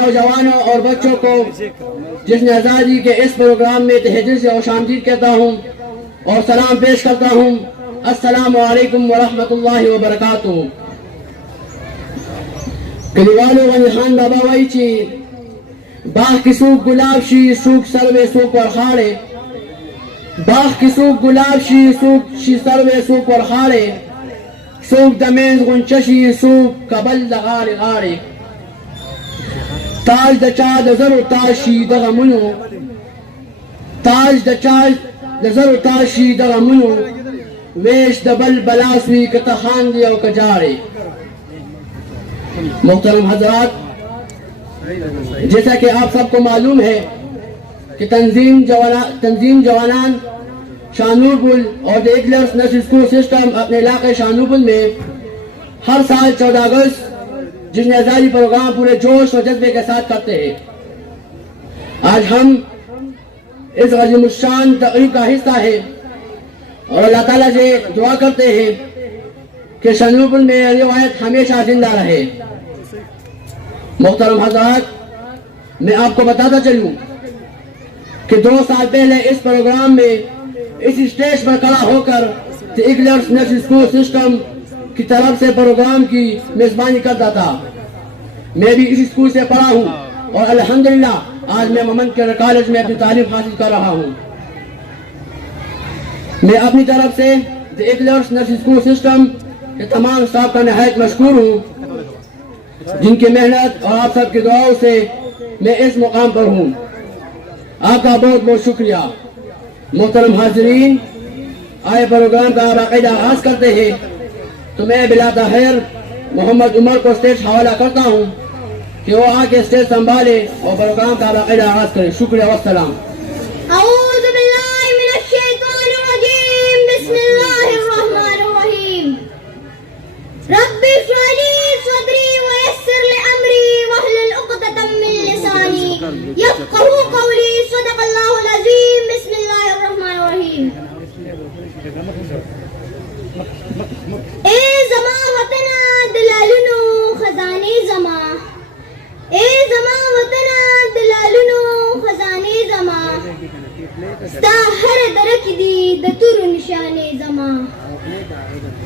نوجوانوں اور بچوں کو جشن آزادی کے اس پروگرام میں تہہ دل سے خوش آمدید کہتا ہوں اور سلام پیش کرتا ہوں۔ السلام علیکم ورحمۃ اللہ وبرکاتہ۔ کلیوالو غنی خان بابا وائی چی باغ کی سوک گلاب شی سوک سروے سوک ورخاڑے، باغ کی سوک گلاب شی سوک شی سروے سوک ورخاڑے، سوک دمیز غنچشی سوک کبل لغاڑے غاڑے، تاج دا چا دا زر و تاج شی دا غمونو، تاج دا چا دا زر و تاج شی دا غمونو، ویش دا بل بلاسوی کتا خان دی او کجارے۔ محترم حضرات، جیسا کہ آپ سب کو معلوم ہے کہ تنظیم جوانان شانورپل اور دیگلرز نیشنل اسکول سسٹم اپنے علاقے شانورپل میں ہر سال 14 اگست جشن آزادی پروگرام پورے جوش اور جذبے کے ساتھ کرتے ہیں۔ آج ہم اس عظیم الشان تقریب کا حصہ ہے اور اللہ تعالیٰ سے دعا کرتے ہیں کہ شانورپل میں یہ روایت ہمیشہ زندہ رہے۔ محترم حضرات، میں آپ کو بتاتا چلوں کہ 2 سال پہلے اس پروگرام میں اس اسٹیج پر کھڑا ہو کر دیگلرز نیشنل اسکول سسٹم کی طرف سے پروگرام کی میزبانی کرتا تھا۔ میں بھی اس اسکول سے پڑھا ہوں اور الحمدللہ آج میں ممنکر کالج میں اپنی تعلیم حاصل کر رہا ہوں۔ میں اپنی طرف سے دیگلرز نیشنل اسکول سسٹم کے تمام اسٹاف کا نہایت مشکور ہوں، جن کی محنت اور آپ سب کی دعاؤں سے میں اس مقام پر ہوں۔ آپ کا بہت بہت شکریہ۔ محترم حاضرین، آئے پروگرام کا باقاعدہ آغاز کرتے ہیں تو میں بلا تاخیر محمد عمر کو اسٹیج حوالہ کرتا ہوں کہ وہ آ کے اسٹیج سنبھالے اور پروگرام کا باقاعدہ آغاز کرے۔ شکریہ والسلام۔ اعوذ باللہ من الشیطان الرجیم، بسم اللہ الرحمن الرحیم۔ رب اشرح لی صدری ویسر لی امری واحلل عقدۃ من لسانی یفقہوا قولی، صدق اللہ العظیم، بسم اللہ الرحمن الرحیم۔ اے زما وطنا دلالونو خزانے زما، اے زما وطنا دلالونو خزانے زما، ستا ہر درک دی د تور نشانے زما،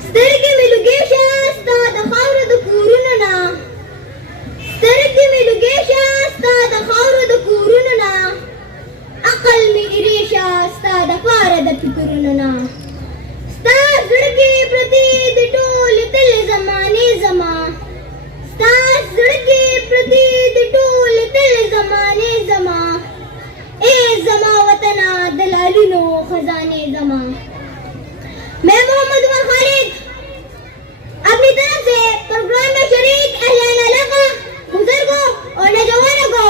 سترګې مې لږې شه ستا د خاورو د کورونو نه، سترګې مې لږې شه ستا د خاورو د کورونو نه، عقل مې ایرې شه ستا د پاره د فکرونو نه، ستا زړه کې پرتې د ټولې تلې زمانې زما، ستا زړه کې پرتې د ټولې تلې زمانې زما، اے زما وطنه دلالونو خزانې زما۔ میں محمد عمر خالد اپنی طرف سے پروگرام میں شریک اہلِ علاقہ، بزرگوں اور نوجوانوں کو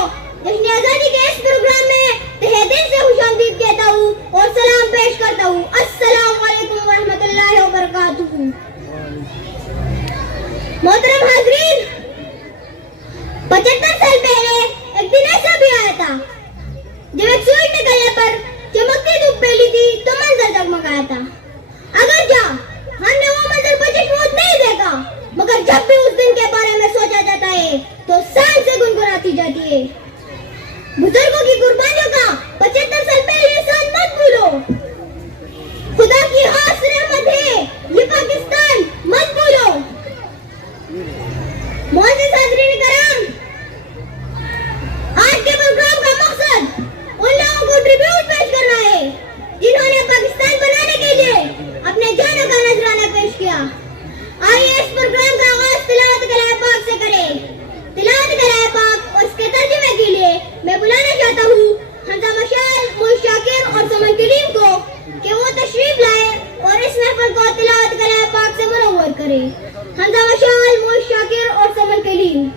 جشن آزادی کے اس پروگرام میں تہہ دل سے خوش آمدید کہتا ہوں اور سلام پیش کرتا ہوں۔ السلام علیکم ورحمۃ اللہ وبرکاتہ۔ محترم حاضرین، 75 سال پہلے ایک دن ایسا بھی آیا تھا جب ایک سوئی نکلنے پر چمکتی دھوپ پھیلی تھی تو منظر جگمگایا تھا۔ اگرچہ ہم نے وہ منظر بچشموت نہیں دیکھا، مگر جب بھی اس دن کے بارے میں سوچا جاتا ہے تو سال سے گنگناتی جاتی ہے۔ بزرگوں کی قربانیوں کا 75 سال پہلے احسان مت بھولو، خدا کی خاص رحمت ہے یہ پاکستان مت بھولو۔ معزز حاضرین کرام، آج کے پروگرام کا مقصد ان لوگوں کو ٹریبیوٹ پیش کرنا ہے جنہوں نے پاکستان بنانے کے لیے اپنے جانوں کا نذرانہ پیش کیا۔ آئیے اس پروگرام کا آغاز تلاوت کلام پاک سے کریں۔ تلاوت کلام پاک اور اس کے ترجمے کے لیے میں بلانا چاہتا ہوں حمزہ مشال، موئز شاکر اور سمن کلیم کو کہ وہ تشریف لائے اور اس محفل کو تلاوت کلام پاک سے منور کریں۔ حمزہ مشال، موئز شاکر اور سمن کلیم۔